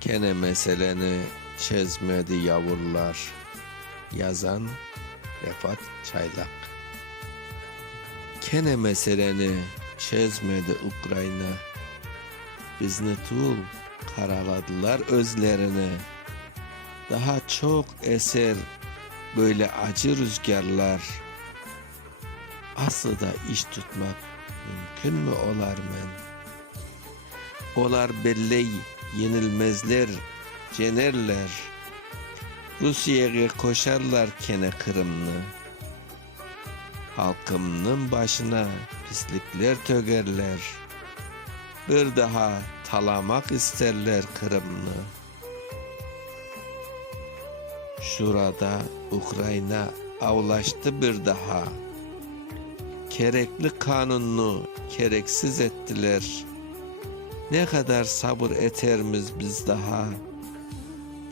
Kene meseleni çözmedi yavrular. Yazan Refat Çaylak. Kene meseleni çözmedi Ukrayna. Bizni tul karaladılar özlerini. Daha çok eser böyle acı rüzgarlar. Aslında iş tutmak mümkün mü olar men? Olar belley yenilmezler, cenerler. Rusya'ya koşarlar kene Kırım'ını. Halkımın başına pislikler tögerler. Bir daha talamak isterler Kırım'ını. Şurada Ukrayna avlaştı bir daha. Kerekli kanunu kereksiz ettiler. Ne kadar sabır etermiz biz daha.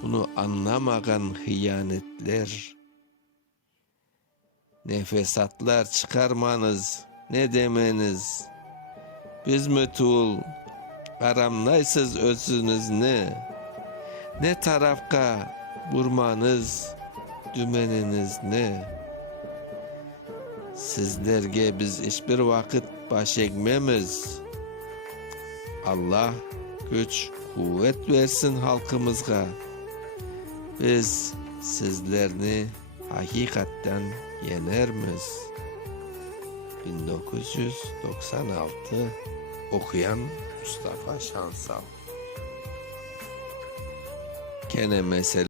Bunu anlamagan hıyanetler. Ne fesatlar çıkarmanız, ne demeniz. Biz mütul, aramlaysız özünüz ne? Ne tarafka vurmanız, dümeniniz ne? Sizlerge biz hiçbir vakit baş egmemiz. Allah güç, kuvvet versin halkımızga. Biz sizlerini hakikatten yenermiz. 1996 okuyan Mustafa Şansal. Kene mesele